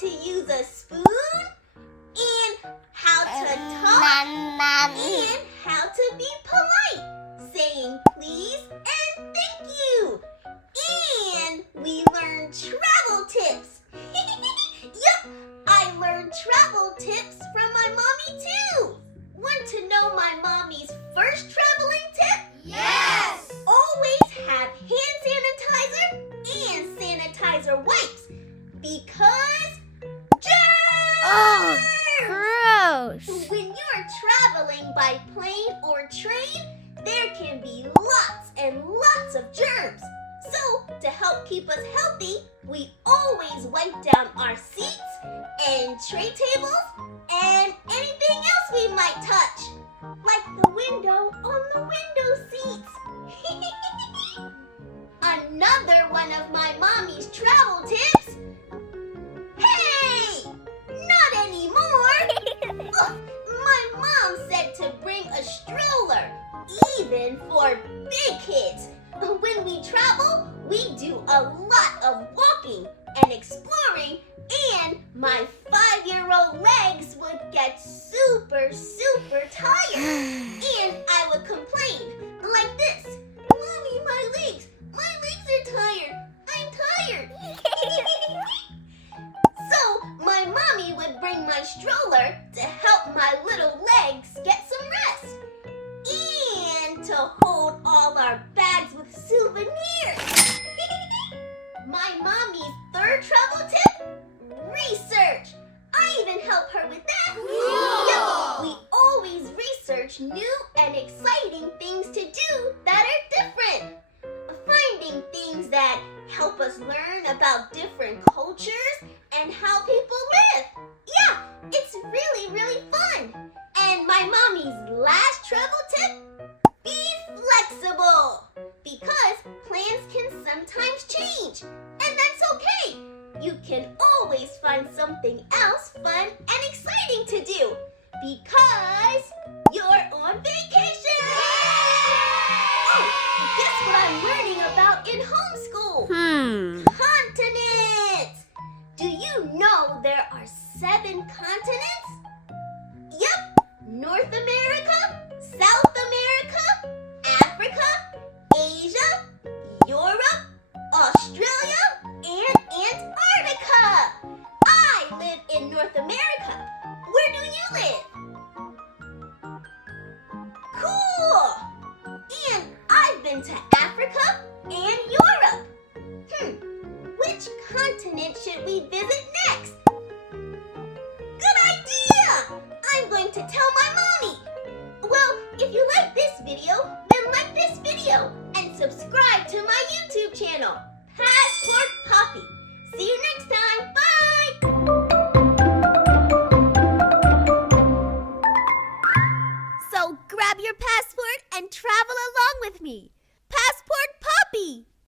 to use a spoon, and how to talk, and how to be polite, saying please and thank you. And we learned travel tips. Yup, I learned travel tips from my mommy too. Want to know my mommy's first traveling tip? Yes! Always have hand sanitizer and sanitizer wipes because germs! Oh, gross! When you're traveling by plane or train, there can be lots and lots of germs. So, to help keep us healthy, we always wipe down our seats and tray tables and anything else we might touch, like the window on the window seats. Another one of my mommy's travel tips. Hey! Not anymore! Ugh, my mom said to bring a stroller, even for big kids. When we travel, we do a lot of walking and exploring, and my 5-year-old legs would get super tired. And I would complain like this. Mommy, my legs are tired. I'm tired. So my mommy would bring my stroller to help my little legs get some rest. And to hold all our bags with souvenirs. My mommy's third travel tip? Research. I even help her with that. Yep, we always research new and exciting things to do that are different. Finding things that help us learn about different cultures and how people live. Yeah, it's really fun. And my mommy's last travel tip? Be flexible. Because plans can sometimes change. And that's okay. You can always find something else fun and exciting to do. Because you're on vacation. Oh, guess what I'm learning about in homeschool? Continents. Do you know there are 7 continents? Yep, North America, South America, Africa, Asia, Europe, Australia, and Antarctica. I live in North America. Where do you live? Cool! And I've been to Africa and Europe. Which continent should we visit next? Good idea! I'm going to tell my mommy. Well, if you like this video, then like this video and subscribe to my YouTube channel, Passport Poppy. See you next time. Bye!